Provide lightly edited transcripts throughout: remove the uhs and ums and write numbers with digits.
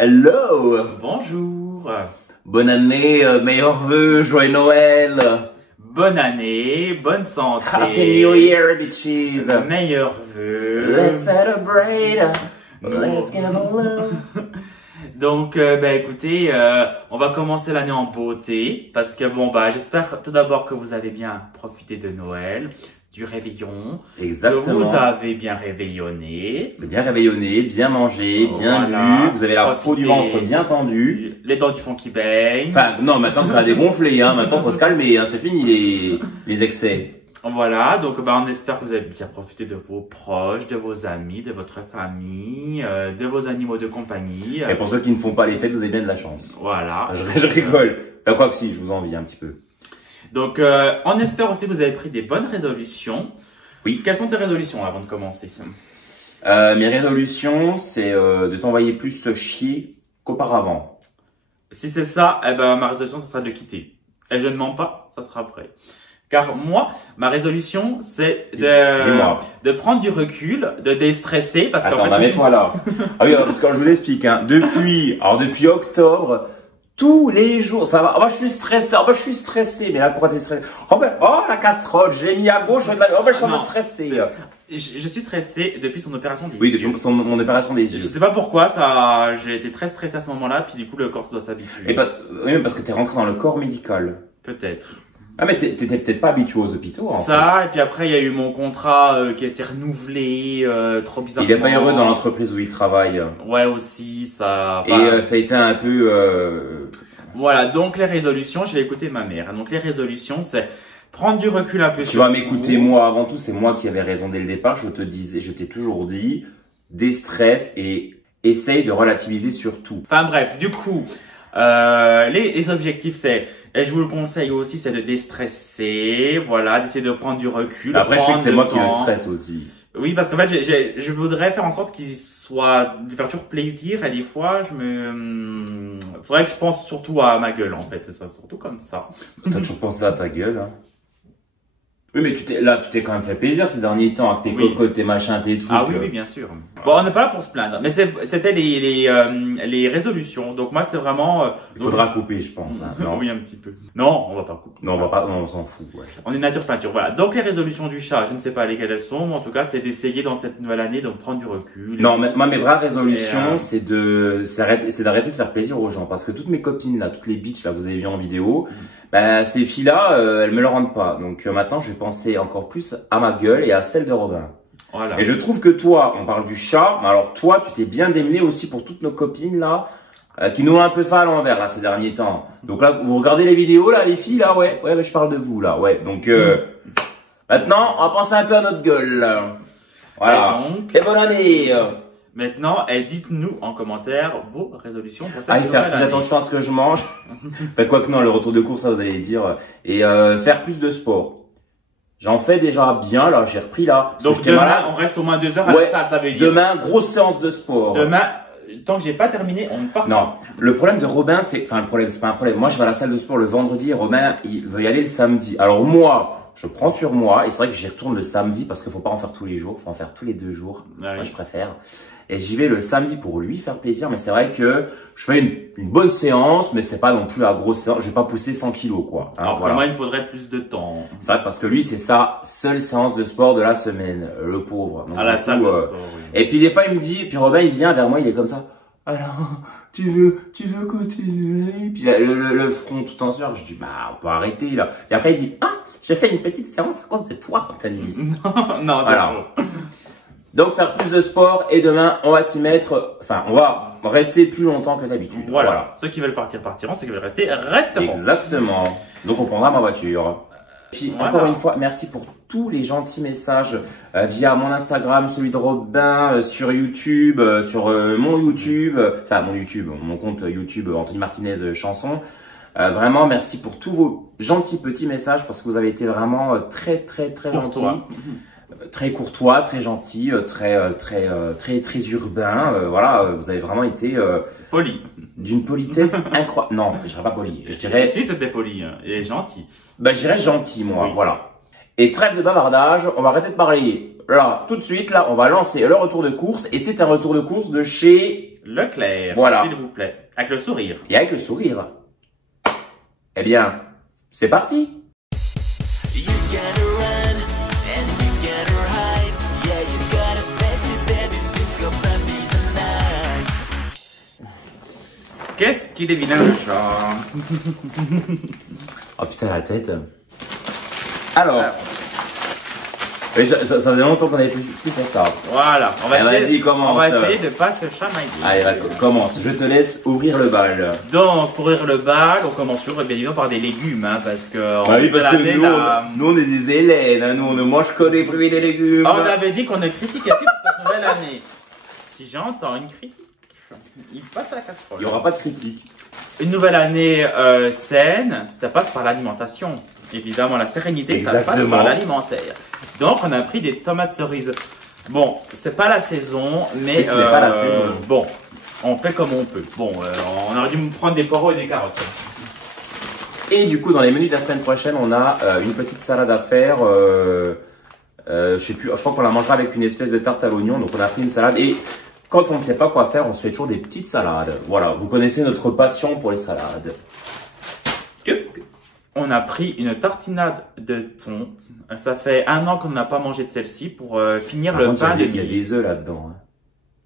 Hello! Bonjour! Bonne année, meilleurs vœux, joyeux Noël! Bonne année, bonne santé! Happy New Year, bitches! Meilleurs vœux! Let's celebrate! Let's give a love! Donc, écoutez, on va commencer l'année en beauté parce que j'espère tout d'abord que vous avez bien profité de Noël, du réveillon. Exactement. Que vous avez bien réveillonné. Vous avez bien réveillonné, bien mangé, bien bu, vous avez la peau du ventre bien tendue. Les dents du fond qui baignent. Enfin, non, maintenant ça a dégonflé, hein. Maintenant faut se calmer, hein. C'est fini les excès. Voilà, donc on espère que vous avez bien profité de vos proches, de vos amis, de votre famille, de vos animaux de compagnie. Et pour ceux qui ne font pas les fêtes, vous avez bien de la chance. Voilà. Je rigole. Enfin, quoi que si, je vous envie un petit peu. Donc, on espère aussi que vous avez pris des bonnes résolutions. Oui. Quelles sont tes résolutions avant de commencer? Mes résolutions, c'est de t'envoyer plus chier qu'auparavant. Si c'est ça, ma résolution, ce sera de le quitter. Et je ne mens pas, ça sera vrai. Car moi, ma résolution, c'est de prendre du recul, de déstresser. Parce Attends, mets-toi là. Ah oui, parce que je vous explique, hein, depuis octobre, tous les jours, ça va. Oh, bah, je suis stressé. Oh, bah, je suis stressé. Mais là, pourquoi t'es stressé? Oh, la casserole, je l'ai mis à gauche. Oh, bah, je suis stressé. Je suis stressé depuis son opération des yeux. Oui, depuis mon opération des yeux. Je sais pas pourquoi, j'ai été très stressé à ce moment-là, puis du coup, le corps doit s'habituer. Oui, parce que t'es rentré dans le corps médical. Peut-être. Ah, mais t'étais peut-être pas habitué aux hôpitaux. Ça, et puis après, il y a eu mon contrat qui a été renouvelé, trop bizarrement. Il est pas heureux dans l'entreprise où il travaille. Ouais, aussi, ça... Et ça a été un peu... Voilà, donc les résolutions, je vais écouter ma mère. Donc les résolutions, c'est prendre du recul un peu. Tu vas m'écouter, moi, avant tout, c'est moi qui avais raison dès le départ. Je t'ai toujours dit, déstresse et essaye de relativiser sur tout. Enfin bref, du coup, les objectifs, c'est... Et je vous le conseille aussi, c'est de déstresser, voilà, d'essayer de prendre du recul. Après, je sais que c'est moi qui le stresse aussi. Oui, parce qu'en fait, je voudrais faire en sorte qu'il soit, de faire toujours plaisir, et des fois, faudrait que je pense surtout à ma gueule, en fait, c'est ça, surtout comme ça. T'as toujours pensé à ta gueule, hein? Oui, mais tu t'es quand même fait plaisir ces derniers temps, avec tes cocottes, tes machins, tes trucs. Ah oui, bien sûr. Bon, on n'est pas là pour se plaindre, mais c'était les résolutions. Donc moi, c'est vraiment... Il faudra couper, je pense. Hein, non? Oui, un petit peu. Non, on va pas couper. Non, on s'en fout. Ouais. On est nature peinture, voilà. Donc les résolutions du chat, je ne sais pas lesquelles elles sont, mais en tout cas, c'est d'essayer dans cette nouvelle année de prendre du recul. Non, mais moi, mes vraies résolutions, c'est d'arrêter de faire plaisir aux gens. Parce que toutes mes copines, là, toutes les bitches, là, vous avez vu en vidéo, ces filles-là, elles me le rendent pas. Donc maintenant, je vais penser encore plus à ma gueule et à celle de Robin. Voilà. Et je trouve que toi, on parle du chat, mais alors toi, tu t'es bien démené aussi pour toutes nos copines là, qui nous ont un peu fait à l'envers là ces derniers temps. Donc là, vous regardez les vidéos là, les filles là, ouais, je parle de vous là, ouais. Donc maintenant, on va penser un peu à notre gueule. Là. Voilà. Et bonne année. Maintenant, dites-nous en commentaire vos résolutions pour cette nouvelle année. Faire plus attention à ce que je mange. Enfin, quoi que non, le retour de course, ça vous allez dire. Et faire plus de sport. J'en fais déjà bien, là, j'ai repris là. Donc demain, on reste au moins 2 heures à la salle, ça veut dire. Demain, grosse séance de sport. Demain, tant que j'ai pas terminé, on ne part pas. Non, le problème de Robin, c'est pas un problème. Moi, je vais à la salle de sport le vendredi et Robin, il veut y aller le samedi. Alors moi, je prends sur moi et c'est vrai que j'y retourne le samedi parce qu'il faut pas en faire tous les jours, faut en faire tous les 2 jours. Ah oui. Moi, je préfère. Et j'y vais le samedi pour lui faire plaisir, mais c'est vrai que je fais une bonne séance, mais c'est pas non plus la grosse séance. Je vais pas pousser 100 kilos, quoi. Hein, alors, voilà. Pour moi, il me faudrait plus de temps. C'est vrai parce que lui, c'est sa seule séance de sport de la semaine, le pauvre. Donc, à la salle de sport, oui. Et puis des fois, il me dit, puis Robin, il vient vers moi, il est comme ça. Alors, tu veux continuer? Puis le front tout en sueur, je dis, on peut arrêter, là. Et après, il dit, j'ai fait une petite séance à cause de toi, Anthony. Non, voilà. Donc, faire plus de sport et demain, on va s'y mettre, enfin, on va rester plus longtemps que d'habitude. Voilà. Ceux qui veulent partir, partiront. Ceux qui veulent rester, resteront. Exactement. Donc, on prendra ma voiture. Puis, encore une fois, merci pour tous les gentils messages via mon Instagram, celui de Robin, sur YouTube, sur mon YouTube, mon compte YouTube, Anthony Martinez Chanson. Vraiment, merci pour tous vos gentils petits messages parce que vous avez été vraiment très gentils. Très courtois, très gentil, très urbain. Voilà, vous avez vraiment été poli, d'une politesse incroyable. Non, je dirais pas poli. Je dirais. Si c'était poli et gentil. Je dirais gentil, moi. Oui. Voilà. Et trêve de bavardage. On va arrêter de parler là, tout de suite, là, on va lancer le retour de course. Et c'est un retour de course de chez Leclerc. Voilà. S'il vous plaît. Avec le sourire. Et avec le sourire. Eh bien, c'est parti. Qu'est-ce qu'il est vilain le chat. Oh putain, la tête. Alors. Ça faisait longtemps qu'on avait plus fait ça. Voilà, on va, essayer, on va essayer de pas se chamailler. Allez, commence. Je te laisse ouvrir le bal. Donc, pour ouvrir le bal, on commence toujours bien évidemment par des légumes, hein, parce que, oui, parce que nous, on est des Hélènes, hein, nous, on ne mange que des fruits et des légumes. On avait dit qu'on ne critiquait plus pour cette nouvelle année. Si j'entends une critique, il passe à la casserole. Il n'y aura pas de critique. Une nouvelle année saine, ça passe par l'alimentation. Évidemment, la sérénité, Exactement. Ça passe par l'alimentaire. Donc, on a pris des tomates cerises. Bon, c'est pas la saison, mais ce n'est pas la saison. Bon, on fait comme on peut. Bon, on aurait dû prendre des poireaux et des carottes. Et du coup, dans les menus de la semaine prochaine, on a une petite salade à faire. Je sais plus, je crois qu'on la mangera avec une espèce de tarte à l'oignon. Donc, on a pris une salade et quand on ne sait pas quoi faire, on se fait toujours des petites salades. Voilà, vous connaissez notre passion pour les salades. On a pris une tartinade de thon. Ça fait 1 an qu'on n'a pas mangé de celle-ci pour finir le pain de midi. Il y a des œufs là-dedans. Hein.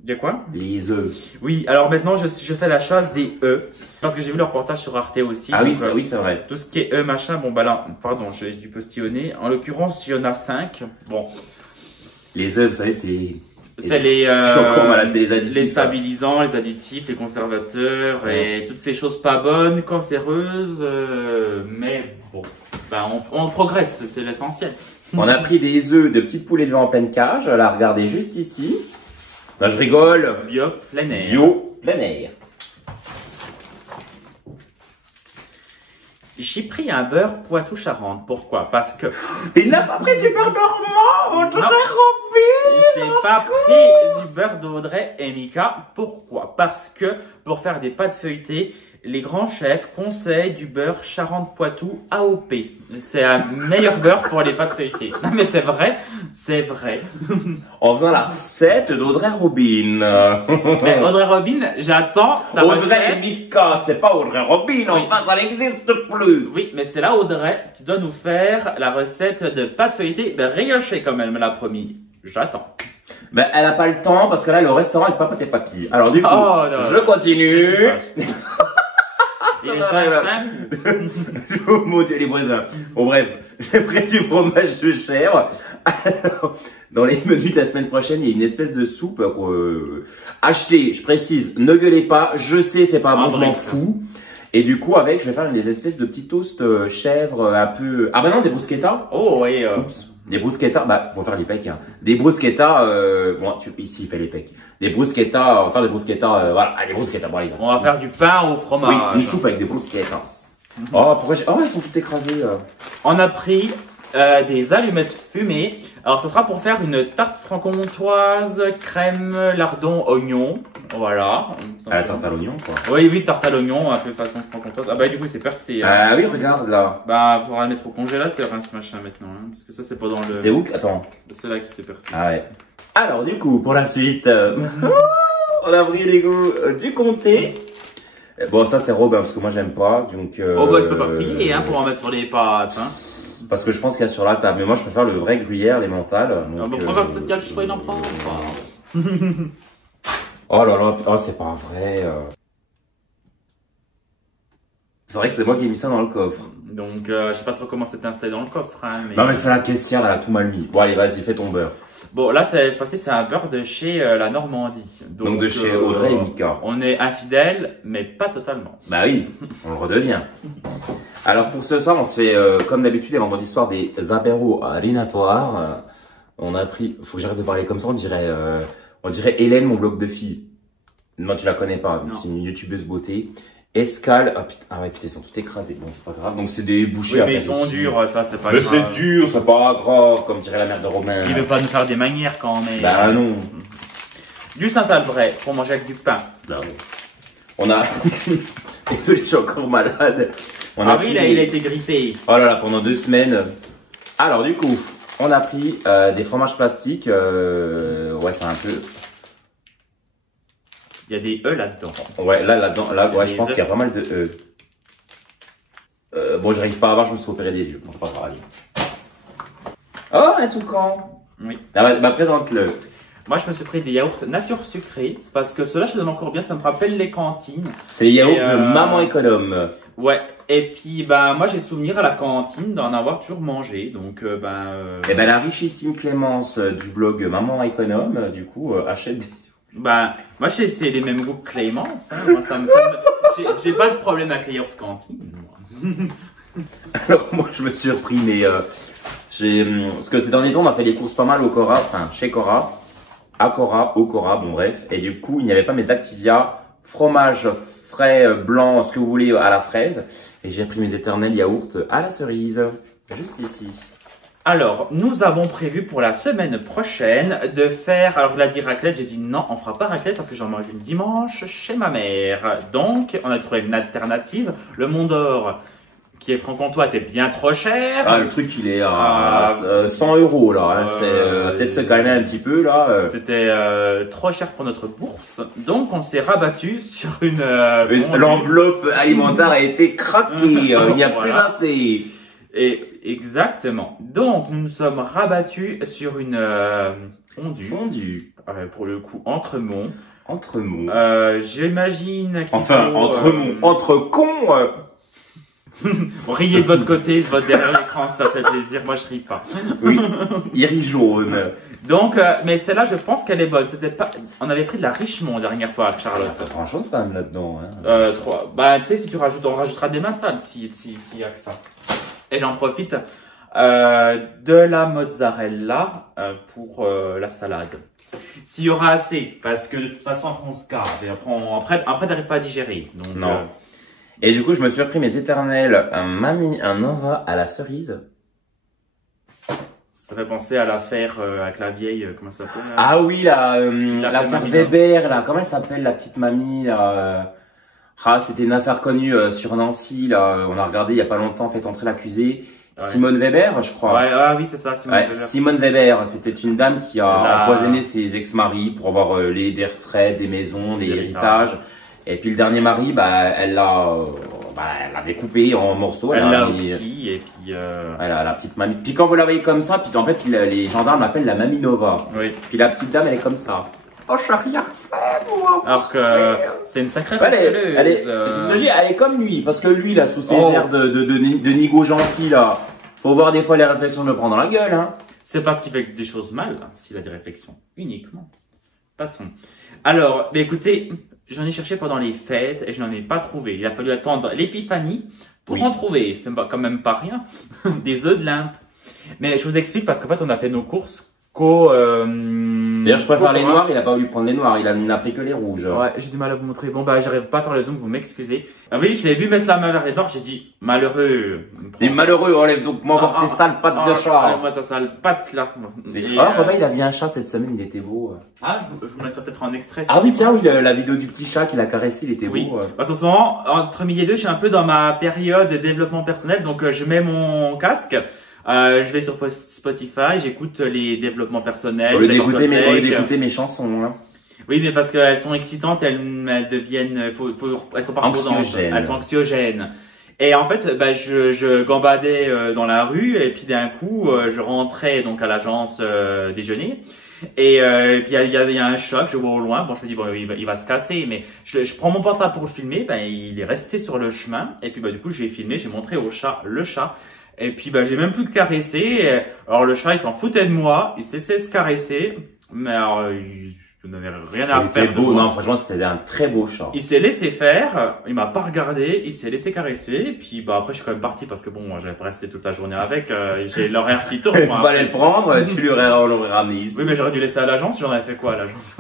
De quoi? Les œufs. Oui, alors maintenant je fais la chasse des œufs. Parce que j'ai vu le reportage sur Arte aussi. Ah donc, oui, c'est vrai. Tout ce qui est œufs, machin, bon bah là, pardon, j'ai dû postillonner. En l'occurrence, il y en a 5. Bon. Les œufs, vous savez, c'est... C'est les, je suis encore malade, c'est les additifs. Les stabilisants, les additifs, les conservateurs et toutes ces choses pas bonnes, cancéreuses. Mais bon, ben on progresse, c'est l'essentiel. On a pris des œufs de petites poulets de en pleine cage. Là, regardez juste ici. Là, je rigole. Bio plein air. Bio plein air. J'ai pris un beurre Poitou-Charentes. Pourquoi? Parce que... Il n'a pas pris du beurre normand, Audrey Robin. J'ai pas pris du beurre d'Audrey et Mika. Pourquoi? Parce que pour faire des pâtes feuilletées, les grands chefs conseillent du beurre Charentes-Poitou AOP. C'est un meilleur beurre pour les pâtes feuilletées. Non mais c'est vrai, c'est vrai. En faisant la recette d'Audrey Robin. Mais Audrey Robin, j'attends ta Audrey recette. et Mika, c'est pas Audrey Robin, enfin ça n'existe plus. Oui, mais c'est là Audrey qui doit nous faire la recette de pâtes feuilletées briochées comme elle me l'a promis. J'attends. Ben, elle a pas le temps parce que là, elle est au restaurant avec papa et papy. Alors du coup, je continue. Il est pas Oh mon Dieu, les voisins. Bon bref, j'ai pris du fromage de chèvre. Alors, dans les menus de la semaine prochaine, il y a une espèce de soupe achetée, je précise, ne gueulez pas, je sais, c'est pas bon, je m'en fous. Et du coup, avec, je vais faire des espèces de petits toasts chèvre un peu... Ah bah non, des bruschettas. Oh oui. Oups. Des bruschettas, bah, faut faire les pecs, hein. Des bruschettas, bon, ici, il fait les pecs. Des bruschettas, on va faire des bruschettas, voilà, des bruschettas, bon, allez. On va faire du pain au fromage. Oui, une soupe avec des bruschettas. Oh, pourquoi j'ai... Oh, elles sont toutes écrasées. On a pris des allumettes fumées. Alors, ça sera pour faire une tarte franc-comtoise, crème, lardon, oignon. Voilà. À la tarte à l'oignon, quoi. Oui, oui, tarte à l'oignon, un peu façon franc-comtoise. Ah bah, du coup, c'est percé. Ah oui, regarde, là. Bah, faudra le mettre au congélateur, hein, ce machin, maintenant. Hein, parce que ça, c'est pas dans le... C'est où? Attends. C'est là qui s'est percé. Ah ouais. Alors, du coup, pour la suite, on a pris les goûts du comté. Bon, ça, c'est Robin, parce que moi, j'aime pas. Donc, oh, bah, c'est pas prier, hein, pour en mettre sur les pâtes, hein. Parce que je pense qu'il y a sur la table. Mais moi, je préfère le vrai gruyère, les mentales. Donc, ah, bah, peut-être qu'il y a le choix, il en prend pas. Oh là là, oh, c'est pas vrai. C'est vrai que c'est moi qui ai mis ça dans le coffre. Donc, je sais pas trop comment c'est installé dans le coffre. Hein, mais... Non, mais c'est la caissière, elle a tout mal mis. Bon, allez, vas-y, fais ton beurre. Bon, là, cette fois-ci, c'est un beurre de chez la Normandie. Donc de chez Audrey et Mika. On est infidèles, mais pas totalement. Bah oui, on le redevient. Alors, pour ce soir, on se fait, comme d'habitude, les vendredis soirs, des apéros alinatoires. On a pris... Faut que j'arrête de parler comme ça, on dirait Hélène, mon blog de filles. Non, tu la connais pas, c'est une youtubeuse beauté. Escale, ah ouais, putain, ils sont tous écrasés, bon, c'est pas grave. Donc, c'est des bouchées. Oui, mais ils sont durs, ça, c'est pas grave. Mais c'est dur, c'est pas grave, comme dirait la mère de Romain. Il veut pas nous faire des manières quand on est... Bah non. Du Saint-Albret, pour manger avec du pain. Non. On a... Désolé, je suis encore malade. Ah oui, là, il a été grippé. Oh là là, pendant 2 semaines. Alors, du coup, On a pris des fromages plastiques. Ouais, c'est un peu... Il y a des E là-dedans. Ouais, là-dedans, ouais, je pense qu'il y a pas mal de E. Bon, j'arrive pas à voir, je me suis opéré des yeux. Bon, c'est pas grave. Oh, un toucan. Oui. Ah, bah, présente-le. Moi, je me suis pris des yaourts nature sucrés parce que ceux-là, je les aime encore bien. Ça me rappelle les cantines. C'est les yaourts de Maman Économe. Ouais. Et puis, bah, moi, j'ai souvenir à la cantine d'en avoir toujours mangé. Donc, Et ben, la richissime Clémence du blog Maman Économe, du coup, achète des... Bah, moi, c'est les mêmes goûts que Clémence. Hein. Moi, j'ai pas de problème avec les yaourts cantine. Alors, moi, je me suis surpris, mais parce que ces derniers temps, on a fait des courses pas mal au Cora, enfin, chez Cora, à Cora, au Cora, bon, bref. Et du coup, il n'y avait pas mes Activia, fromage frais, blanc, ce que vous voulez, à la fraise. Et j'ai pris mes éternels yaourts à la cerise, juste ici. Alors, nous avons prévu pour la semaine prochaine de faire... Alors, il a dit raclette, j'ai dit non, on fera pas raclette parce que j'en mange une dimanche chez ma mère. Donc, on a trouvé une alternative. Le Mont d'Or, qui est franc-comtois, était bien trop cher. Ah, le truc, il est à 100 €, là. Hein. C'est peut-être se calmer un petit peu, là. C'était trop cher pour notre bourse. Donc, on s'est rabattu sur une... L'enveloppe alimentaire a été craquée. Il n'y a plus assez. Et exactement. Donc, nous nous sommes rabattus sur une fondue. Pour le coup, Entremont. Entremont. J'imagine qu'il enfin, faut, Entremont. Entre cons. Riez de votre côté, de votre derrière l'écran, ça fait plaisir. Moi, je ris pas. Oui. Iris jaune. Donc, mais celle-là, je pense qu'elle est bonne. C'était pas. On avait pris de la Richemont la dernière fois avec Charlotte. Ça prend chance quand même là-dedans. Hein. 3. Bah, tu sais, si tu rajoutes, on rajoutera des mentales s'il y a que ça. Et j'en profite de la mozzarella pour la salade. S'il y aura assez, parce que de toute façon après on se gave et après t'arrives pas à digérer. Donc, non. Et du coup, je me suis repris mes éternels un Nova à la cerise. Ça fait penser à l'affaire avec la vieille, comment ça s'appelle? Ah oui, l'affaire Weber, là. Comment elle s'appelle, la petite mamie, là? Ah, c'était une affaire connue sur Nancy, là. On a regardé il y a pas longtemps, fait entrer l'accusé. Ouais. Simone Weber, je crois. Ouais, ah oui, c'est ça, Simone Weber. Simone Weber, c'était une dame qui a empoisonné ses ex-maris pour avoir des retraites, des maisons, des héritages. Et puis le dernier mari, bah, elle l'a découpé en morceaux. Elle l'a aussi, et puis... la petite mamie. Puis quand vous la voyez comme ça, puis en fait, les gendarmes l'appellent la mamie Nova. Oui. Puis la petite dame, elle est comme ça. Oh, je n'ai rien fait, moi. Alors que c'est une sacrée elle est comme lui, parce que lui, là, sous ses airs de nigo gentil, là, faut voir des fois les réflexions me prendre dans la gueule, hein. C'est parce qu'il fait des choses mal, hein, s'il a des réflexions. Uniquement. Passons. Alors, mais écoutez, j'en ai cherché pendant les fêtes et je n'en ai pas trouvé. Il a fallu attendre l'épiphanie pour en trouver. C'est quand même pas rien. Des œufs de limpe. Mais je vous explique parce qu'en fait, on a fait nos courses D'ailleurs, je préfère les noirs, il a pas voulu prendre les noirs, il n'a pris que les rouges. Ouais, j'ai du mal à vous montrer. Bon, bah, j'arrive pas à faire le zoom, vous m'excusez. Ah oui, je l'ai vu mettre la main vers les noirs, j'ai dit, malheureux. Les malheureux, enlève donc moi voir tes sales pattes de chat. Enlève-moi ta sale patte, là. Robin, il a vu un chat cette semaine, il était beau. Ah, je vous mettrai peut-être un extrait. Ah oui, tiens, oui, la vidéo du petit chat qu'il a caressé, il était beau. Parce qu'en ce moment, entre midi et deux, je suis un peu dans ma période de développement personnel, donc je mets mon casque. Je vais sur Spotify, j'écoute les développements personnels. Au lieu d'écouter mes chansons, hein. Oui, mais parce qu'elles sont excitantes, elles deviennent, elles sont pas reposantes, elles sont anxiogènes. Et en fait, bah, je gambadais dans la rue et puis d'un coup, je rentrais donc à l'agence déjeuner. Et puis il y a un chat que je vois au loin. Bon, je me dis bon, il va se casser, mais je prends mon portable pour le filmer. Ben il est resté sur le chemin. Et puis bah du coup j'ai filmé, j'ai montré au chat le chat. Et puis bah j'ai même plus que caresser. Alors le chat il s'en foutait de moi, il se laissait se caresser, mais alors il n'avait rien à faire. C'était beau, non franchement c'était un très beau chat. Il s'est laissé faire, il m'a pas regardé, il s'est laissé caresser. Et puis bah après je suis quand même parti parce que bon j'avais pas resté toute la journée avec. J'ai l'horaire qui tourne. Il fallait le prendre, tu lui aurais ramené ici. Oui mais j'aurais dû laisser à l'agence, j'en avais fait quoi à l'agence?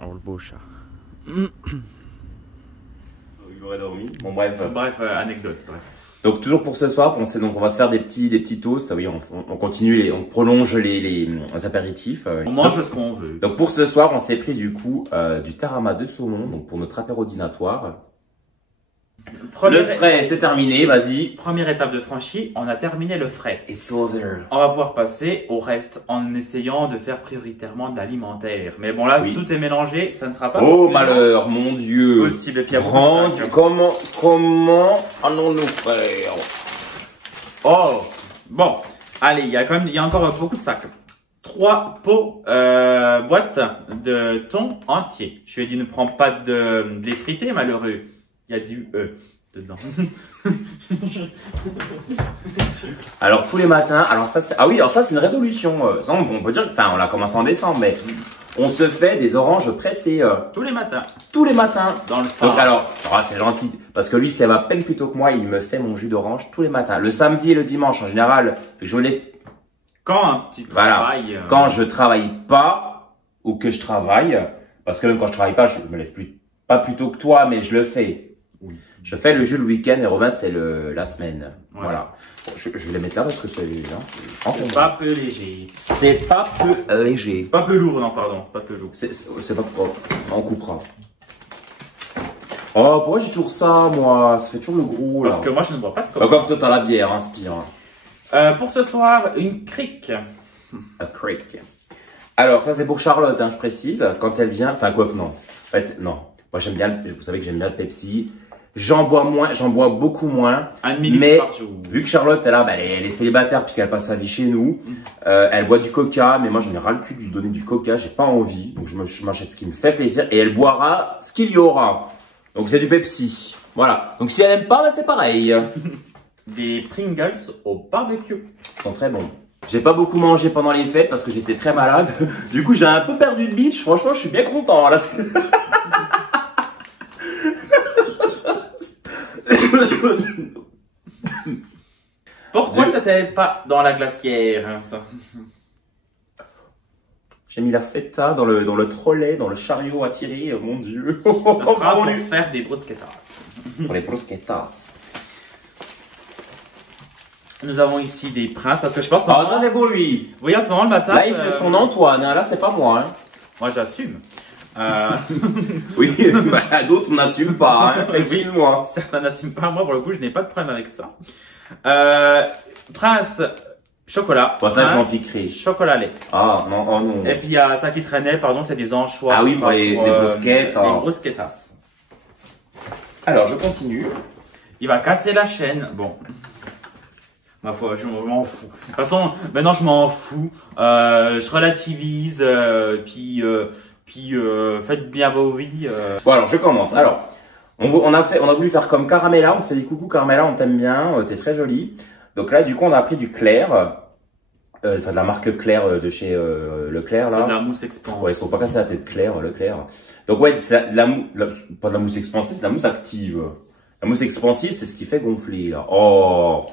Oh le beau chat. Il aurait dormi. Bon bref. Bref, anecdote, bref. Donc toujours pour ce soir, donc on va se faire des petits toasts. Oui, on continue, on prolonge les apéritifs. On mange ce qu'on veut. Donc pour ce soir, on s'est pris du coup du tarama de saumon, donc pour notre apéro dînatoire. Le frais, c'est terminé, vas-y. Première étape de franchie, on a terminé le frais. It's over. On va pouvoir passer au reste en essayant de faire prioritairement de l'alimentaire. Mais bon là, tout est mélangé, ça ne sera pas Oh malheur, mon Dieu. Possible. Et puis comment allons-nous faire? Oh, bon. Allez, il y a encore beaucoup de sacs. 3 pots, boîtes de thon entier. Je lui ai dit ne prends pas de lait frité, malheureux. Il y a du dedans. Alors tous les matins, alors ça c'est une résolution. Ça, on peut dire, enfin on l'a commencé en décembre, mais on se fait des oranges pressées tous les matins. Tous les matins. Dans le phare. Donc alors, c'est gentil parce que lui il se lève à peine plus tôt que moi, il me fait mon jus d'orange tous les matins. Le samedi et le dimanche en général, je l'ai. Quand un petit travail. Voilà. Quand je travaille pas ou que je travaille, parce que même quand je travaille pas, je me lève pas plus tôt que toi, mais je le fais. Oui. Je fais le jus le week-end et Robin c'est la semaine. Ouais. Voilà. Bon, je vais les mettre là parce que c'est pas peu léger. C'est pas peu léger. C'est pas peu lourd, non pardon, c'est pas peu lourd. C'est pas on coupera. Oh pourquoi j'ai toujours ça moi? Ça fait toujours le gros là. Parce que moi je ne bois pas de coca. Comme toi t'as la bière, hein, c'est pire. Pour ce soir, une crique. A crique. Alors ça c'est pour Charlotte, hein, je précise. Quand elle vient, enfin quoi que non. En fait non. Moi j'aime bien, vous savez que j'aime bien le Pepsi. J'en bois beaucoup moins. 1 millilitre par jour. Vu que Charlotte elle est célibataire puisqu'elle passe sa vie chez nous, elle boit du coca, mais moi j'en ai ras le cul de lui donner du coca, j'ai pas envie, donc je m'achète ce qui me fait plaisir et elle boira ce qu'il y aura. Donc c'est du Pepsi. Voilà. Donc si elle aime pas, c'est pareil. Des Pringles au barbecue. Ils sont très bons. J'ai pas beaucoup mangé pendant les fêtes parce que j'étais très malade. Du coup j'ai un peu perdu de bitch. Franchement je suis bien content là. Pourquoi c'était pas dans la glacière, hein, ça? J'ai mis la feta dans le trolley, dans le chariot à tirer, mon Dieu. Ça sera pour faire des bruschettas. Pour les bruschettas. Nous avons ici des princes, parce que je pense que... Ah, ça c'est pour lui. Vous voyez, en ce moment, le matin... Là, il fait son Antoine, hein. Là, c'est pas moi. Hein. Moi, j'assume. Oui, bah, d'autres n'assument pas, hein. Excuse-moi. Oui, certains n'assument pas. Moi, pour le coup, je n'ai pas de problème avec ça. Prince chocolat. Bon, ça, j'en piquerai. Chocolat lait. Ah, non, oh non. Et puis, il y a ça qui traînait, pardon, c'est des anchois. Ah oui, pour les brusquettes. Les bruschettas. Alors, je continue. Il va casser la chaîne. Bon. Ma foi, je m'en fous. De toute façon, maintenant, je m'en fous. Je relativise, puis faites bien vos vies. Bon, alors, je commence. Alors, on a voulu faire comme Caramella. On te fait des coucou Caramella, on t'aime bien. T'es très jolie. Donc là, du coup, on a pris du Clair. De la marque Clair de chez Leclerc, là. C'est de la mousse expansive. Ouais, faut pas casser la tête Clair, Leclerc. Donc ouais, c'est pas de la mousse expansive, c'est de la mousse active. La mousse expansive, c'est ce qui fait gonfler, là. Oh!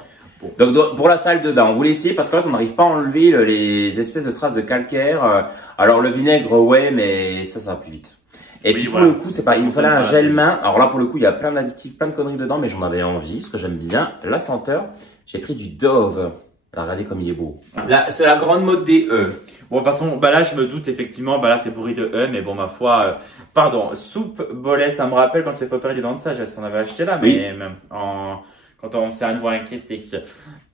Donc, pour la salle de bain, on voulait essayer parce qu'en fait, on n'arrive pas à enlever les espèces de traces de calcaire. Alors, le vinaigre, ouais, mais ça va plus vite. Et oui, puis, pour le coup, c'est pas, il nous fallait un gel main. Alors là, pour le coup, il y a plein d'additifs, plein de conneries dedans, mais j'en avais envie, parce que j'aime bien la senteur. J'ai pris du Dove. Alors, regardez comme il est beau. Là, c'est la grande mode des E. Bon, de toute façon, bah là, je me doute, effectivement, bah là, c'est bourré de E, mais bon, ma foi, pardon, soupe Bolet, ça me rappelle quand il faut opérer des dents de sagesse. On avait acheté là, mais oui. Même quand on s'est à nouveau inquiété.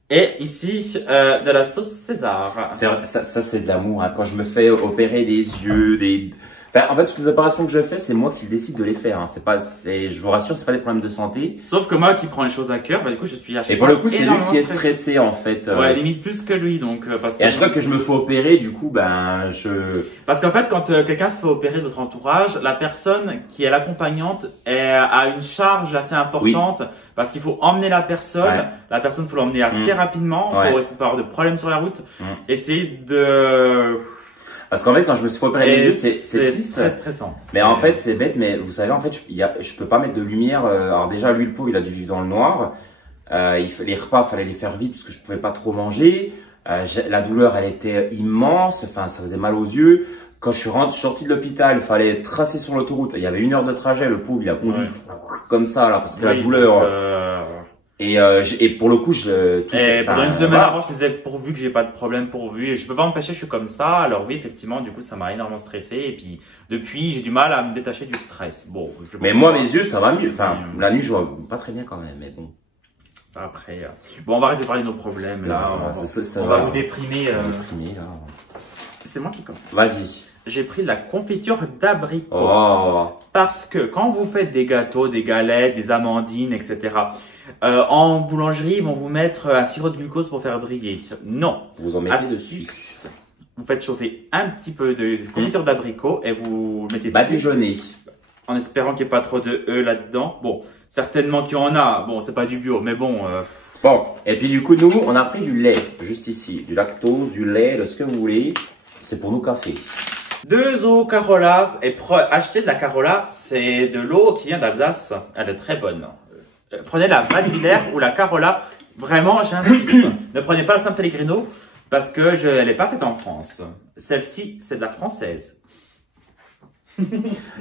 Et ici, de la sauce César. Ça c'est de l'amour, hein. Quand je me fais opérer des yeux, Enfin, en fait, toutes les opérations que je fais, c'est moi qui décide de les faire. Hein. Je vous rassure, c'est pas des problèmes de santé. Sauf que moi qui prends les choses à cœur, bah du coup, je suis à chaque fois. Et pour le coup, c'est lui qui est stressé en fait. Ouais, limite plus que lui, donc parce que. Et à chaque fois que je me fais opérer, du coup, Parce qu'en fait, quand quelqu'un se fait opérer de votre entourage, la personne qui est l'accompagnante a une charge assez importante. Oui. Parce qu'il faut emmener la personne. Ouais. La personne, faut l'emmener assez rapidement pour essayer de pas avoir de problèmes sur la route. Essayer de Parce qu'en fait, quand je me suis fait opérer les yeux, c'est triste. Très stressant. Mais en fait, c'est bête, mais vous savez, en fait, je peux pas mettre de lumière. Alors déjà, lui, le pauvre, il a dû vivre dans le noir. Les repas, fallait les faire vite parce que je pouvais pas trop manger. La douleur, elle était immense. Enfin, ça faisait mal aux yeux. Quand je suis sorti de l'hôpital, il fallait tracer sur l'autoroute. Il y avait 1 heure de trajet. Le pauvre, il a conduit comme ça, là, parce que la douleur. Et pour le coup, pendant une semaine avant, je me disais pourvu que j'ai pas de problème, pourvu. Et je peux pas m'empêcher, je suis comme ça. Alors oui, effectivement, du coup, ça m'a énormément stressé. Et puis, depuis, j'ai du mal à me détacher du stress. Bon, mais moi, mes yeux, ça va mieux. Enfin, la nuit, je vois pas très bien quand même, mais bon. Ça après. Bon, on va arrêter de parler de nos problèmes, là. On va vous déprimer. Là. C'est moi qui commence. Vas-y. J'ai pris de la confiture d'abricot. Oh. Parce que quand vous faites des gâteaux, des galettes, des amandines, etc., en boulangerie, ils vont vous mettre un sirop de glucose pour faire briller. Non. Vous en mettez dessus. Vous faites chauffer un petit peu de confiture d'abricot et vous le mettez dessus. Badigeonner. En espérant qu'il n'y ait pas trop de E là-dedans. Bon, certainement qu'il y en a. Bon, c'est pas du bio, mais bon. Bon, et puis du coup, nous, on a pris du lait, juste ici. Du lactose, du lait, de ce que vous voulez. C'est pour nous café. 2 eaux Carola. Et acheter de la Carola, c'est de l'eau qui vient d'Alsace. Elle est très bonne. Prenez la Valvillers ou la Carola. Vraiment, j'insiste. Ne prenez pas la San Pellegrino parce que elle n'est pas faite en France. Celle-ci, c'est de la française.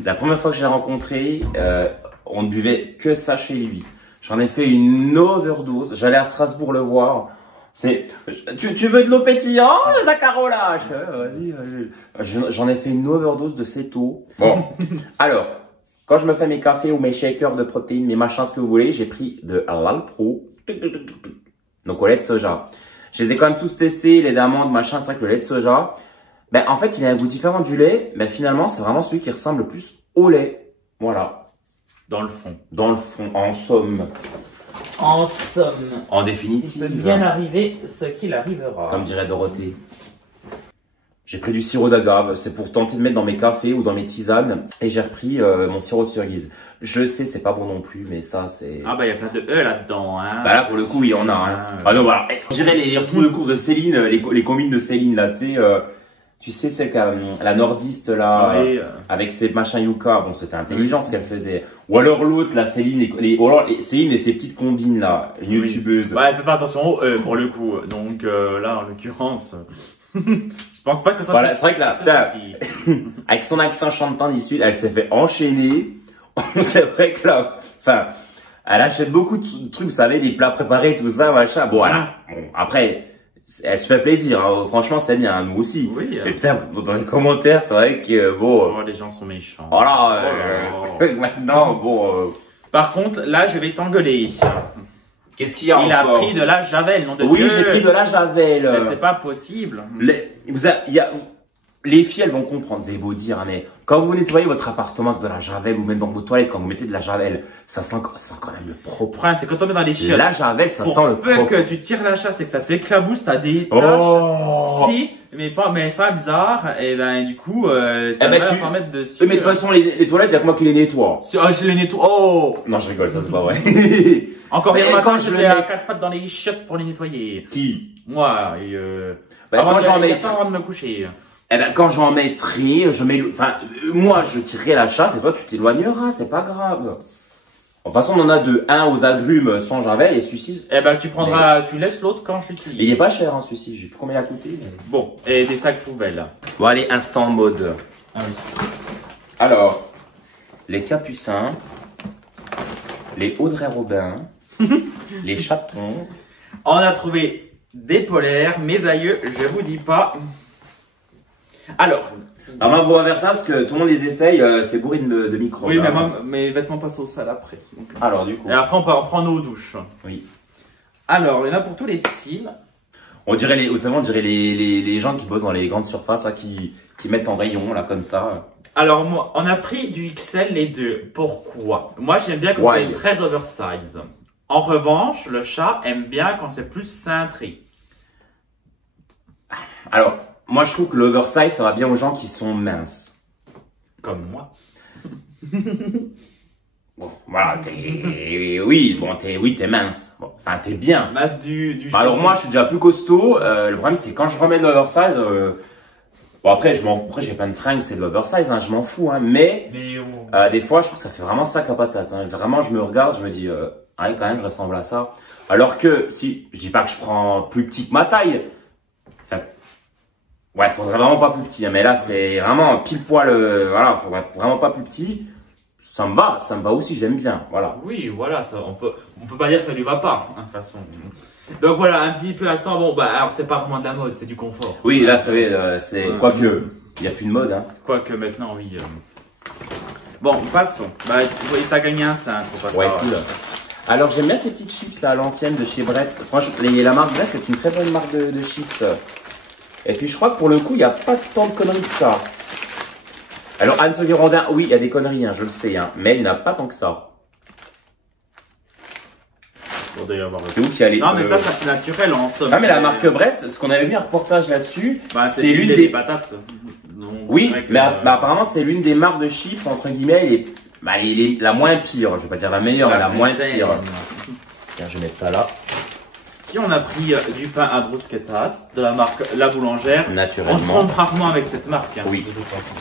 La première fois que je l'ai rencontré, on ne buvait que ça chez lui. J'en ai fait une overdose. J'allais à Strasbourg le voir. Tu veux de l'eau pétillante, de la Carola? Vas-y. J'en ai fait une overdose de cette eau. Bon, alors, quand je me fais mes cafés ou mes shakers de protéines, mes machins, ce que vous voulez, j'ai pris de l'Alpro. Donc au lait de soja. Je les ai quand même tous testés, lait d'amande, machin. C'est vrai que le lait de soja, ben en fait, il a un goût différent du lait, mais finalement, c'est vraiment celui qui ressemble le plus au lait. Voilà. Dans le fond. Dans le fond, en somme. En somme. En définitive. Il peut bien arriver ce qu'il arrivera. Comme dirait Dorothée. J'ai pris du sirop d'agave, c'est pour tenter de mettre dans mes cafés ou dans mes tisanes. Et j'ai repris mon sirop de cerise. Je sais, c'est pas bon non plus, mais ça, c'est... Ah bah, il y a plein de E là-dedans, hein. Bah là, pour le coup, il y en a, hein. Ah non, voilà. Je dirais les retours de course de Céline, les combines de Céline, là, tu sais, celle la nordiste, là, oui, avec ses machins yucca. Bon, c'était intelligent ce qu'elle faisait. Ou alors l'autre, là, Céline, Céline et ses petites combines, là, une youtubeuse. Bah, elle fait pas attention au E, pour le coup. Donc, là, en l'occurrence... Je pense pas que ce soit voilà, c'est vrai que là, avec son accent chantant du Sud, elle s'est fait enchaîner. C'est vrai que là, enfin, elle achète beaucoup de trucs, vous savez, des plats préparés, tout ça, machin. Bon, voilà. Bon, après, elle se fait plaisir. Hein. Franchement, c'est bien, hein, nous aussi. Oui. Mais putain, dans les commentaires, c'est vrai que bon. Oh, les gens sont méchants. Voilà. C'est vrai que maintenant, bon. Par contre, là, je vais t'engueuler. Qu'est-ce qu'il y a Il a pris de la javel, nom de Dieu. Oui, j'ai pris de la javel. Mais c'est pas possible. Les filles, elles vont comprendre, vous avez beau dire, hein, mais quand vous nettoyez votre appartement avec de la javel ou même dans vos toilettes, quand vous mettez de la javel, ça sent quand même le propre. Le problème, c'est quand on met dans les chiottes. La javel, ça sent le propre. Que tu tires la chasse et que ça t'éclabousse, t'as des taches. Si, mais pas bizarre. Et ben, du coup, ça va t'en mettre dessus. Mais de toute façon, les toilettes, il y a que moi qui les nettoie. Je les nettoie. Oh! Non, je rigole, ça c'est pas vrai. Encore hier matin, j'étais à 4 pattes dans les chiottes pour les nettoyer. Qui? Moi, quand j'en mets. Avant de me coucher. Eh ben, quand j'en mettrai, moi, je tirerai la chasse et toi, tu t'éloigneras, c'est pas grave. De toute façon, on en a deux. Un aux agrumes sans javel et celui-ci. Eh ben, tu laisses l'autre quand je l'utilise. Il est pas cher, hein, celui-ci. J'ai plus combien il a coûté. Mais... Bon, et des sacs poubelles. Bon, allez, instant mode. Ah oui. Alors, les capucins, les Audrey Robin, les chatons. On a trouvé des polaires, mes aïeux, je vous dis pas. Alors, moi, vous va vers ça parce que tout le monde les essaye, c'est bourré de micro. Oui, mais moi, mes vêtements passent au sale après. Donc... Alors, du coup. Et après, on prend nos douches. Oui. Alors, il y en a pour tous les styles. On dirait les gens qui bossent dans les grandes surfaces, là, qui mettent en rayon, là, comme ça. Alors, moi, on a pris du XL les deux. Pourquoi? Moi, j'aime bien quand c'est très oversize. En revanche, le chat aime bien quand c'est plus cintré. Alors, moi, je trouve que l'oversize, ça va bien aux gens qui sont minces. Comme moi. Bon, voilà, t'es mince. Bon, enfin, t'es bien. Mince du alors, moi, je suis déjà plus costaud. Le problème, c'est quand je remets de l'oversize, bon, après, j'ai plein de fringues, c'est de l'oversize, hein, je m'en fous, hein, mais des fois, je trouve que ça fait vraiment sac à patate, hein. Vraiment, je me regarde, je me dis, quand même, je ressemble à ça. Alors que, si, je dis pas que je prends plus petit que ma taille. Enfin, ouais, faudrait vraiment pas plus petit, hein, mais là, c'est vraiment pile poil, voilà, faudrait vraiment pas plus petit. ça me va aussi, j'aime bien, voilà. Oui, voilà, ça, on peut pas dire que ça lui va pas, hein, de toute façon. Donc voilà, un petit peu à l'instant, bon, bah, alors c'est pas vraiment de la mode, c'est du confort. Oui, là, ça c'est, quoique, il n'y a plus de mode, hein. Quoique maintenant, oui. Bon, passons. Bah, t'as gagné un 5, faut pas Ouais, savoir. cool. Alors, j'aime bien ces petites chips, là, à l'ancienne de chez Bretz. Franchement, la marque Bretz, c'est une très bonne marque de chips. Et puis, je crois que pour le coup, il n'y a pas tant de conneries que ça. Alors, Anne-Sophie Rondin, oui, il y a des conneries, hein, je le sais, hein, mais il n'y en a pas tant que ça. Bon, d'ailleurs, c'est où qu'il y a les... Non, mais ça c'est naturel en somme. Ah, mais la marque Bretz, ce qu'on avait vu un reportage là-dessus, bah, c'est l'une des patates. Donc, oui, mais apparemment, c'est l'une des marques de chips, entre guillemets, elle est la moins pire. Je vais pas dire la meilleure, mais la moins pire. Tiens, je vais mettre ça là. Puis on a pris du pain à bruschettas de la marque La Boulangère. Naturellement. On se trompe rarement avec cette marque. Hein, oui. De toute façon.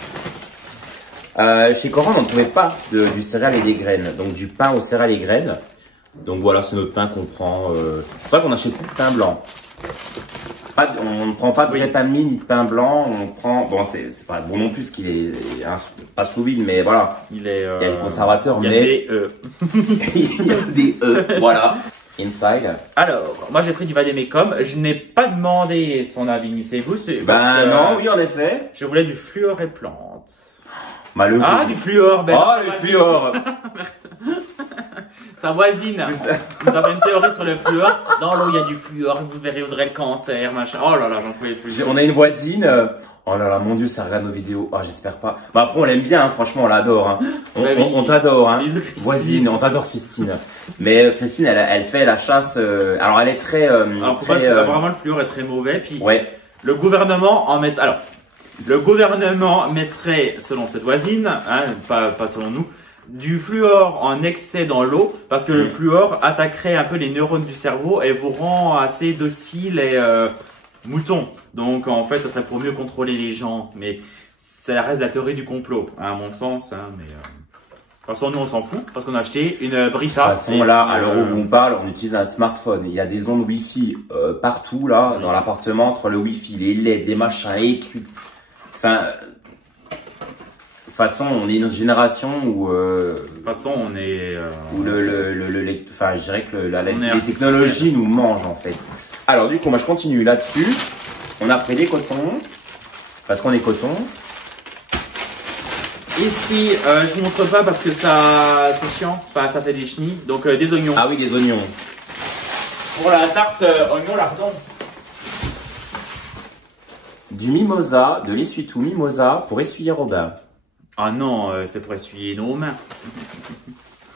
Chez Coran, on ne trouvait pas du céréales et des graines. Donc du pain aux céréales et graines. Donc voilà, c'est notre pain qu'on prend. C'est vrai qu'on n'achète plus de pain blanc. On ne prend pas de vrai pain de mie ni de pain blanc. On prend. Bon, c'est pas bon non plus qu'il est pas sous vide, mais voilà. Il y a des conservateurs, mais. Des il y a des voilà. Inside. Alors, moi j'ai pris du Vademecum. Je n'ai pas demandé son avis ni ses goûts. Ben non, oui, en effet. Je voulais du fluor et plantes. Malheureux. Ah, du fluor. Ben, le fluor. Sa voisine nous avait une théorie sur le fluor. Dans l'eau, il y a du fluor. Vous verrez, vous aurez le cancer, machin. Oh là là, j'en pouvais plus. On a une voisine. Oh là là, mon Dieu, ça regarde nos vidéos. Ah, j'espère pas. Bah après, on l'aime bien, hein, franchement, on l'adore. Hein. On t'adore, hein. Voisine, on t'adore, Christine. Mais Christine, elle fait la chasse. Alors, elle est très. Alors, apparemment, le fluor est très mauvais. Puis, ouais. Le gouvernement en met. Alors, le gouvernement mettrait, selon cette voisine, hein, pas selon nous, du fluor en excès dans l'eau, parce que le fluor attaquerait un peu les neurones du cerveau et vous rend assez docile et mouton. Donc en fait, ça serait pour mieux contrôler les gens. Mais ça reste la théorie du complot, hein, à mon sens. Hein, mais de toute façon, nous on s'en fout parce qu'on a acheté une Brita. De toute façon, là, à l'heure où on parle, on utilise un smartphone. Il y a des ondes Wi-Fi partout là, dans l'appartement, entre le Wi-Fi, les LED, les machins, les trucs. Enfin. De toute façon, on est une génération où. De toute façon, on est. Où enfin, je dirais que les technologies nous mangent en fait. Alors, du coup, moi je continue là-dessus. On a pris des cotons. Parce qu'on est coton. Ici, je ne montre pas parce que ça, c'est chiant. Enfin, ça fait des chenilles. Donc, des oignons. Ah oui, des oignons. Pour la tarte oignon lardon. Du mimosa, de l'essuie-tout mimosa pour essuyer Robin. Ah non, c'est pour essuyer nos mains.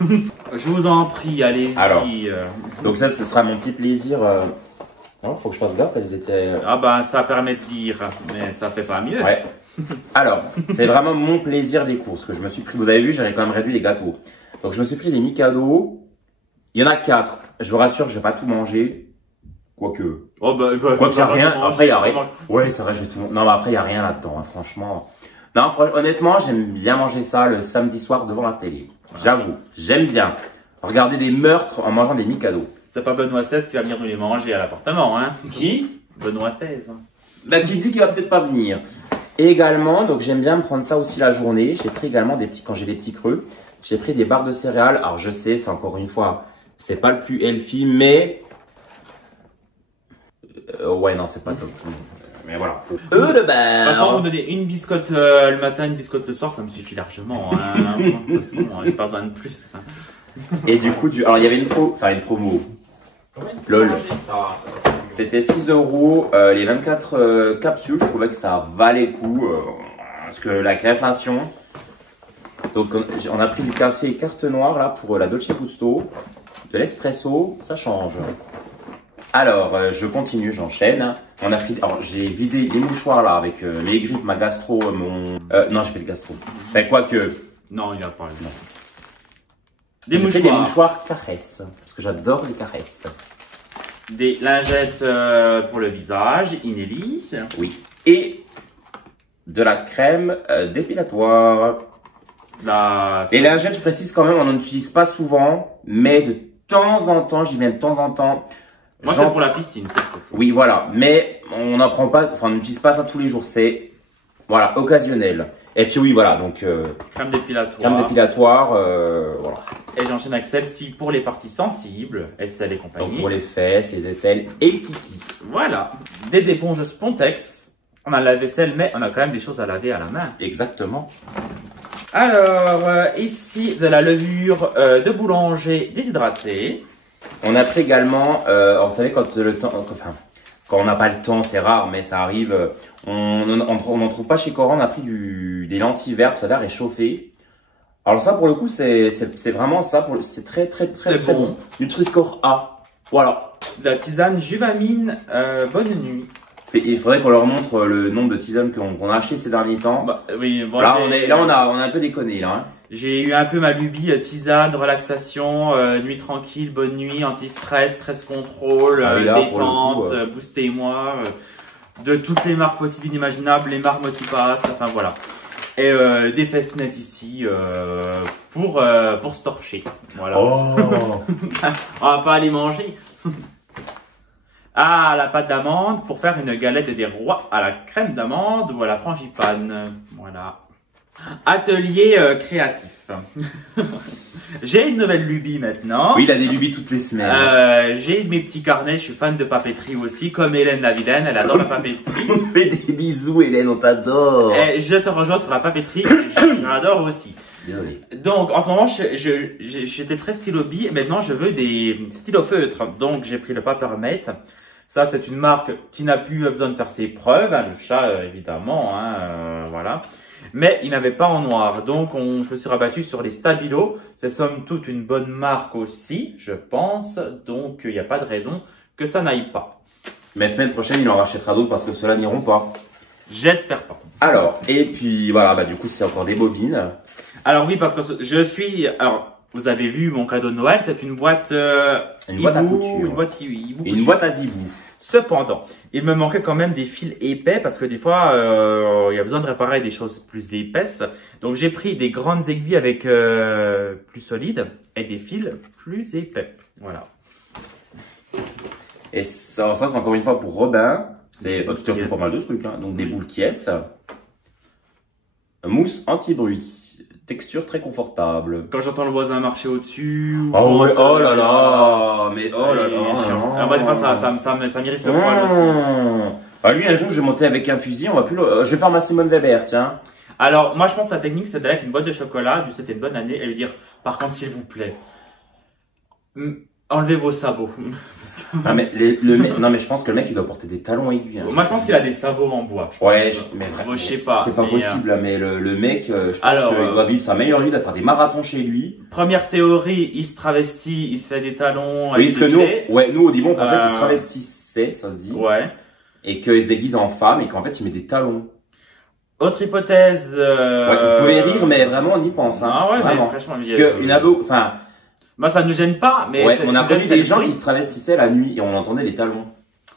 Je vous en prie, allez-y. Alors, donc ça, ce sera mon petit plaisir. Non, faut que je fasse gaffe, elles étaient... Ah ben, ça permet de dire, mais ça fait pas mieux. Ouais. Alors, c'est vraiment mon plaisir des courses que je me suis pris. Vous avez vu, j'avais quand même réduit les gâteaux. Donc, je me suis pris des Mikado. Il y en a 4. Je vous rassure, je vais pas tout manger. Quoique. Oh bah, quoique, il n'y a rien. Après, il y a rien. Ouais, c'est vrai, je vais tout... Non, mais après, il n'y a rien là-dedans, hein, franchement. Non, honnêtement, j'aime bien manger ça le samedi soir devant la télé. J'avoue, j'aime bien regarder des meurtres en mangeant des Mikado. C'est pas Benoît XVI qui va venir nous les manger à l'appartement, hein? Qui? Benoît XVI. Bah, qui dit qu'il va peut-être pas venir. Et également, donc j'aime bien me prendre ça aussi la journée. J'ai pris également des petits, quand j'ai des petits creux, j'ai pris des barres de céréales. Alors je sais, c'est encore une fois, c'est pas le plus healthy, mais ouais, non, c'est pas top. Mais voilà. De toute façon, vous donnez une biscotte le matin, une biscotte le soir, ça me suffit largement. Hein. De toute façon, j'ai pas besoin de plus. Et du coup, alors il y avait une promo. LOL. C'était 6 €, les 24 capsules. Je trouvais que ça valait le coup. Parce que l'inflation. Donc, on a pris du café carte noire là pour la Dolce Gusto. De l'espresso, ça change. Alors, je continue, j'enchaîne. On a pris, alors j'ai vidé les mouchoirs là avec mes grippes, ma gastro, non, j'ai fait de gastro. Enfin, quoique. Non, il a pas. Non. Des mouchoirs caresses, parce que j'adore les caresses. Des lingettes pour le visage, Inelli. Oui. Et de la crème dépilatoire. Et les lingettes, je précise quand même, on n'en utilise pas souvent, mais de temps en temps, j'y mets de temps en temps. Moi, c'est pour la piscine, surtout. Oui, voilà. Mais on n'en prend pas, enfin, on n'utilise pas ça tous les jours. C'est Voilà, occasionnel. Et puis oui, voilà, donc Crème dépilatoire. crème dépilatoire, voilà. Et j'enchaîne avec celle-ci pour les parties sensibles, aisselle et compagnie. Donc pour les fesses, les aisselles et le kiki. Voilà, des éponges Spontex. On a la vaisselle, mais on a quand même des choses à laver à la main. Exactement. Alors, ici, de la levure de boulanger déshydratée. On a pris également, alors, vous savez, quand le temps, enfin, quand on n'a pas le temps, c'est rare, mais ça arrive. On n'en trouve pas chez Cora. On a pris des lentilles vertes, ça a l'air réchauffé. Alors ça, pour le coup, c'est vraiment ça. C'est très bon. Nutri-Score A. Voilà. De la tisane Juvamine Bonne Nuit. Il faudrait qu'on leur montre le nombre de tisanes qu'on a acheté ces derniers temps. Bah, oui, bon, là, on a un peu déconné là. Hein. J'ai eu un peu ma lubie tisane, relaxation, nuit tranquille, bonne nuit, anti-stress, stress contrôle, détente, boostez-moi, de toutes les marques possibles inimaginables, les marques Motipass, enfin voilà. Et des fesses nettes ici pour se torcher. Voilà. Oh. On va pas aller manger. Ah, la pâte d'amande pour faire une galette des rois à la crème d'amande ou à la frangipane. Voilà. Atelier créatif. J'ai une nouvelle lubie maintenant. Oui, il a des lubies toutes les semaines. J'ai mes petits carnets, je suis fan de papeterie aussi, comme Hélène la vilaine, elle adore la papeterie. On fait des bisous, Hélène, on t'adore. Et je te rejoins sur la papeterie, j'adore aussi. Désolé. Donc, en ce moment, j'étais très stylo bille, maintenant je veux des stylos feutres. Donc, j'ai pris le Papermate. Ça, c'est une marque qui n'a plus besoin de faire ses preuves, hein, le chat, évidemment, hein, voilà. Mais il n'avait pas en noir, donc je me suis rabattu sur les Stabilo. C'est somme toute une bonne marque aussi, je pense. Donc, il n'y a pas de raison que ça n'aille pas. Mais semaine prochaine, il en rachètera d'autres parce que ceux-là n'iront pas. J'espère pas. Alors, et puis voilà, bah du coup, c'est encore des bobines. Alors oui, parce que je suis... Alors, vous avez vu mon cadeau de Noël, c'est une boîte... une boîte à couture. Une boîte hibou. Une boîte à zibou. Cependant, il me manquait quand même des fils épais parce que des fois, il y a besoin de réparer des choses plus épaisses. Donc, j'ai pris des grandes aiguilles avec plus solides et des fils plus épais. Voilà. Et ça c'est encore une fois pour Robin. C'est tu as pris pas mal de trucs. Hein. Donc, des boules Kies. Mousse anti-bruit. Texture très confortable. Quand j'entends le voisin marcher au-dessus... Oh, ouais, oh là là. Mais oh là là. Moi, des fois, ça m'irrite le poil aussi. Ah, lui, un jour, je vais monter avec un fusil. On va plus je vais faire ma Simone Weber, tiens. Alors, moi, je pense que la technique, c'est d'aller avec une boîte de chocolat, du c'était une bonne année, et lui dire, par contre, s'il vous plaît, enlevez vos sabots. Parce que... Ah, mais non, mais je pense que le mec, il doit porter des talons aigus. Hein, moi, je pense qu'il a des sabots en bois. Ouais, mais vraiment, je sais pas. C'est pas possible, mais le mec, je pense qu'il doit vivre sa meilleure vie, il doit faire des marathons chez lui. Première théorie, il se travestit, il se fait des talons. Oui, parce que nous, au début, on pensait qu'il se travestissait, ça se dit. Ouais. Et qu'il se déguise en femme et qu'en fait, il met des talons. Autre hypothèse. Ouais, vous pouvez rire, mais vraiment, on y pense. Hein, ah ouais, vraiment. mais franchement, parce qu'une abo, enfin. Bah, ça nous gêne pas, mais ouais, on a connu des gens qui se travestissaient la nuit et on entendait les talons.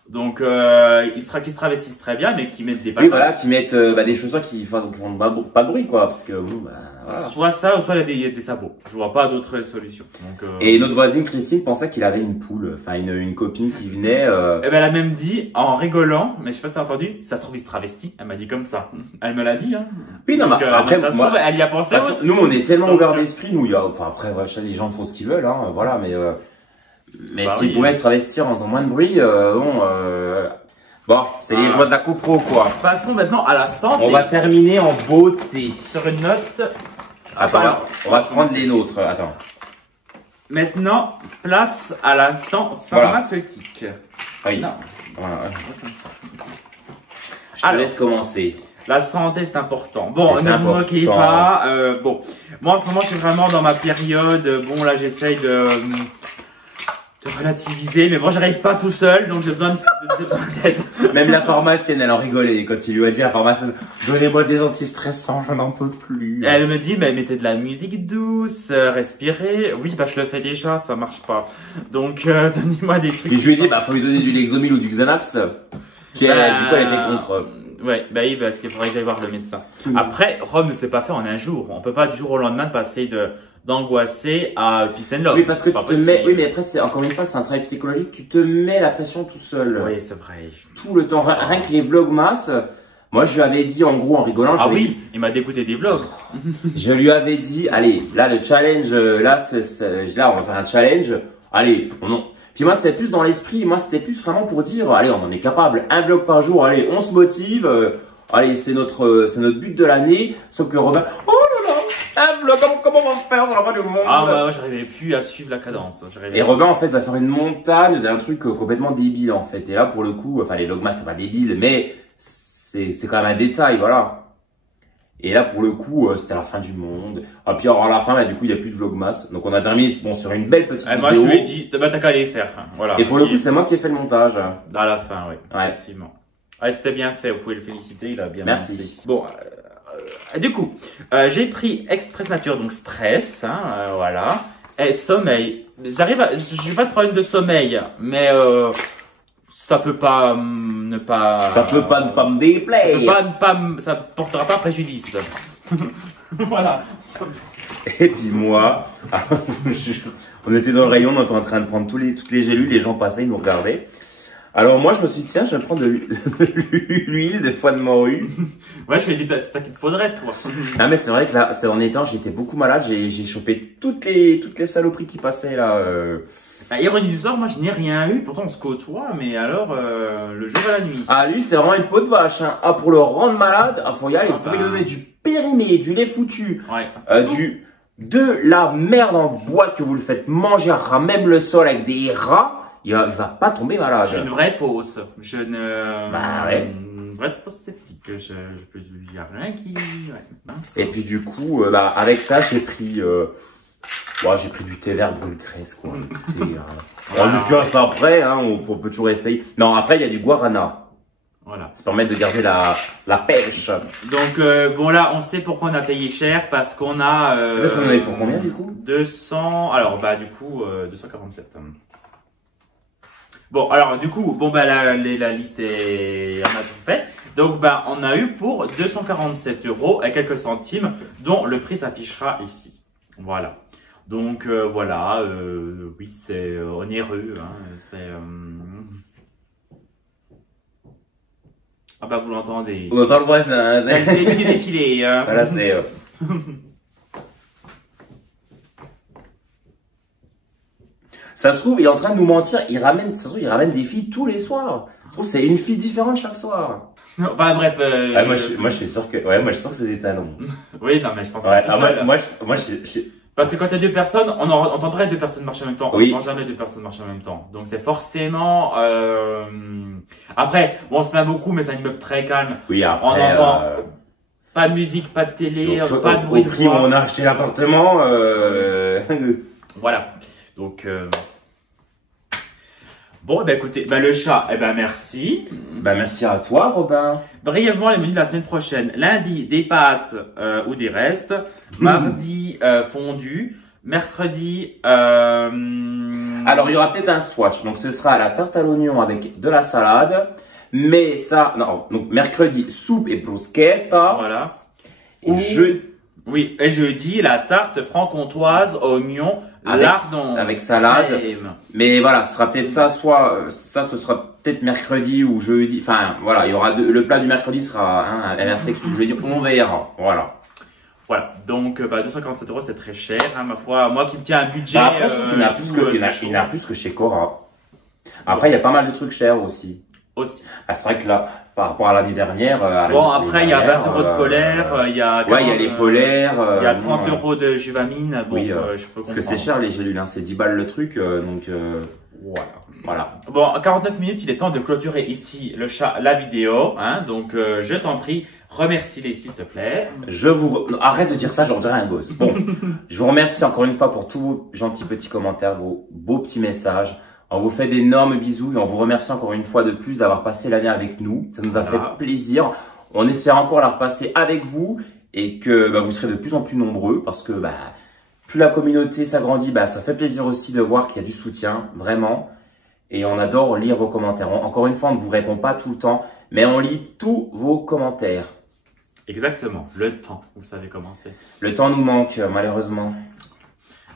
Donc, qui se travestissent très bien, mais qui mettent des pantalons. Oui, voilà, qui mettent des chaussures qui font pas de bruit, quoi, parce que bon, bah, voilà. Soit ça, ou soit il y a des sabots. Je vois pas d'autre solution. Donc, et notre voisine Christine pensait qu'il avait une poule, enfin une copine qui venait. Eh ben, elle a même dit, en rigolant, mais je sais pas si t'as entendu, ça se trouve il se travestit. Elle m'a dit comme ça. Elle me l'a dit, hein. Oui, non, mais après, ça se trouve, elle y a pensé aussi. Nous, on est tellement ouverts d'esprit, nous, enfin après, ouais, les gens font ce qu'ils veulent, hein, voilà, mais s'ils pouvaient se travestir en faisant moins de bruit, bon, c'est les joies de la copro, quoi. Passons maintenant à la santé. On va terminer en beauté. Sur une note. Attends, on va se prendre les nôtres. Attends. Maintenant, place à l'instant pharmaceutique. Voilà. Oui. Non. Voilà. Je te laisse commencer. La santé, c'est important. Bon, ne vous moquez pas. Bon, moi, en ce moment, je suis vraiment dans ma période. Bon, là, j'essaye de relativiser, mais bon, j'arrive pas tout seul, donc j'ai besoin d'aide. Même la pharmacienne, elle en rigolait quand il lui a dit, la pharmacienne, donnez-moi des antistressants, je n'en peux plus. Elle me dit, mais mettez de la musique douce, respirez. Oui, bah, je le fais déjà, ça marche pas. Donc, donnez-moi des trucs. Et je lui ai dit, bah, faut lui donner du Lexomil ou du Xanax. Puis du coup, elle était contre. Ouais, bah oui, parce qu'il faudrait que j'aille voir le médecin. Après, Rome ne s'est pas fait en un jour. On peut pas du jour au lendemain passer d'angoissé à peace and love. Oui, parce que tu te mets, oui, mais après, encore une fois, c'est un travail psychologique, tu te mets la pression tout seul. Oui, c'est vrai. Tout le temps. Rien que les vlogmas, Moi, je lui avais dit, en gros, en rigolant, Ah oui, il m'a dégoûté des vlogs. je lui avais dit, allez, là, le challenge, là, là, on va faire un challenge. Allez, non. Puis moi, c'était plus dans l'esprit. Moi, c'était plus vraiment pour dire, allez, on en est capable. Un vlog par jour, allez, on se motive. Allez, c'est notre but de l'année. Sauf que Robin, oh là là, un vlog, comment on va faire sur la fin du monde? Ah bah, j'arrivais plus à suivre la cadence. Et Robin, en fait, va faire une montagne d'un truc complètement débile, en fait. Et là, pour le coup, enfin, les vlogmas, c'est pas débile, mais c'est quand même un détail, voilà. Et là, pour le coup, c'était la fin du monde. Ah, puis alors, à la fin, bah, du coup, il n'y a plus de vlogmas. Donc, on a terminé, bon, sur une belle petite vidéo. Moi, je lui ai dit, bah, t'as qu'à les faire. Voilà. Et pour le coup, c'est moi qui ai fait le montage. À la fin, oui. Ouais. Effectivement. Ouais, c'était bien fait. Vous pouvez le féliciter. Il a bien Merci. monté. Bon, du coup, j'ai pris Express Nature, donc stress, hein, voilà. Et sommeil. J'ai pas de problème de sommeil, mais ça peut pas ne pas. Ça peut pas ne pas me déplaire. Ça portera pas préjudice. Voilà. Et puis moi, on était dans le rayon, on était en train de prendre toutes les gélules, les gens passaient, ils nous regardaient. Alors moi, je me suis dit, tiens, je vais prendre de l'huile de foie de morue. Ouais, je lui ai dit, c'est ça qu'il te faudrait, toi. Non, mais c'est vrai que là, en étant, j'étais beaucoup malade, j'ai chopé toutes les saloperies qui passaient là. Ironie du sort, moi, je n'ai rien eu. Pourtant, on se côtoie, mais alors, le jour et la nuit. Ah, lui, c'est vraiment une peau de vache. Hein. Ah, pour le rendre malade, faut y aller. Vous pouvez lui donner du périmé, du lait foutu, ouais. de la merde en boîte que vous le faites manger à même le sol avec des rats. Il va pas tomber malade. Je suis une vraie fausse. Je ne. Bah ouais. Une vraie fausse sceptique. Il n'y a rien qui. Ouais, mince. Et puis du coup, avec ça, j'ai pris. J'ai pris du thé vert brûle-graisse, quoi. Depuis ça après, hein, on peut toujours essayer. Non, après, il y a du guarana. Voilà. Ça permet de garder la pêche. Donc, bon, là, on sait pourquoi on a payé cher, parce qu'on a. Parce qu'on en avait pour combien, du coup? 200. Alors, bah, du coup, 247. Bon, alors, du coup, bon, bah, la liste est. On a tout fait. Donc, bah, on a eu pour 247 € et quelques centimes, dont le prix s'affichera ici. Voilà. Donc, voilà. Oui, c'est onéreux. Hein, c'est. Ah bah vous l'entendez. On entend le voisin. C'est le début du défilé. Hein. Voilà, c'est... Ça se trouve, il est en train de nous mentir. Il ramène des filles tous les soirs. Ça se trouve, c'est une fille différente chaque soir. Enfin bref. Moi, je suis sûr que... Ouais, moi, je suis sûr que c'est des talons. Oui, non, mais je pense que ouais, c'est tout seul. moi, Parce que quand il y a deux personnes, on entendrait deux personnes marcher en même temps. Oui. On n'entend jamais deux personnes marcher en même temps. Donc c'est forcément... Après, bon, on se plaint beaucoup, mais c'est un immeuble très calme. Oui, après... On entend pas de musique, pas de télé, pas de bruit de voix. Au prix où on a acheté l'appartement... Voilà. Donc... Bon, ben écoutez, le chat, merci. Merci à toi, Robin. Brièvement, les menus de la semaine prochaine. Lundi, des pâtes ou des restes. Mardi, fondu. Mercredi... Alors, il y aura peut-être un swatch. Donc, ce sera la tarte à l'oignon avec de la salade. Mais ça... Non, donc mercredi, soupe et bruschetta. Voilà. Et et jeudi, la tarte franc-comtoise, oignon, lardon. Avec salade. Crème. Mais voilà, ce sera peut-être ça, ce sera peut-être mercredi ou jeudi. Enfin, voilà, il y aura le plat du mercredi sera un MRC que je veux dire, on verra. Voilà. Voilà, donc 247 €, c'est très cher, hein, ma foi. Moi qui me tiens un budget. Après, je trouve qu'il y en a plus que chez Cora. Après, il y a pas mal de trucs chers aussi. C'est vrai que là, par rapport à l'année dernière. Après, il y a 20 € de polaire, il y a. Ouais, il y a les polaires. Il y a 30 € de juvamine. Bon, oui, je peux parce que c'est cher les gélules, hein, c'est 10 balles le truc, donc. Voilà. Bon, 49 minutes, il est temps de clôturer ici la vidéo, hein, donc je t'en prie, remercie-les s'il te plaît. Arrête de dire ça, j'en dirais un gosse. Bon, je vous remercie encore une fois pour tous vos gentils petits commentaires, vos beaux petits messages. On vous fait d'énormes bisous et on vous remercie encore une fois de plus d'avoir passé l'année avec nous. Ça nous a fait plaisir. On espère encore la repasser avec vous et que vous serez de plus en plus nombreux parce que plus la communauté s'agrandit, ça fait plaisir aussi de voir qu'il y a du soutien, vraiment. Et on adore lire vos commentaires. Encore une fois, on ne vous répond pas tout le temps, mais on lit tous vos commentaires. Exactement, le temps, vous savez comment c'est. Le temps nous manque, malheureusement.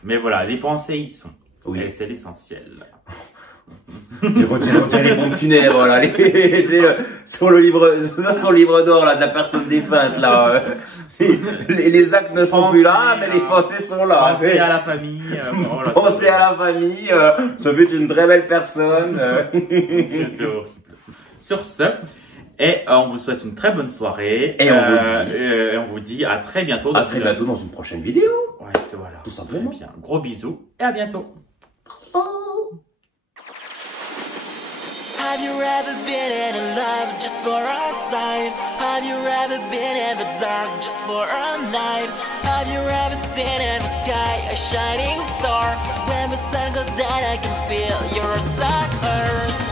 Mais voilà, les pensées y sont. Oui. Et c'est l'essentiel. J'ai retiré les pompes funèbres, là, tu sais, sur le livre d'or, là, de la personne défunte, là. Les actes ne sont plus là, mais les pensées sont là. Pensez à la famille. Voilà, pensez à la famille, ça fait une très belle personne. C'est horrible. Sur ce, on vous souhaite une très bonne soirée. Et on vous dit à très bientôt. À très bientôt dans une prochaine vidéo. Ouais, c'est voilà. Tout simplement. Bien. Gros bisous et à bientôt. Have you ever been in love just for a time? Have you ever been in the dark just for a night? Have you ever seen in the sky a shining star? When the sun goes down I can feel your dark earth.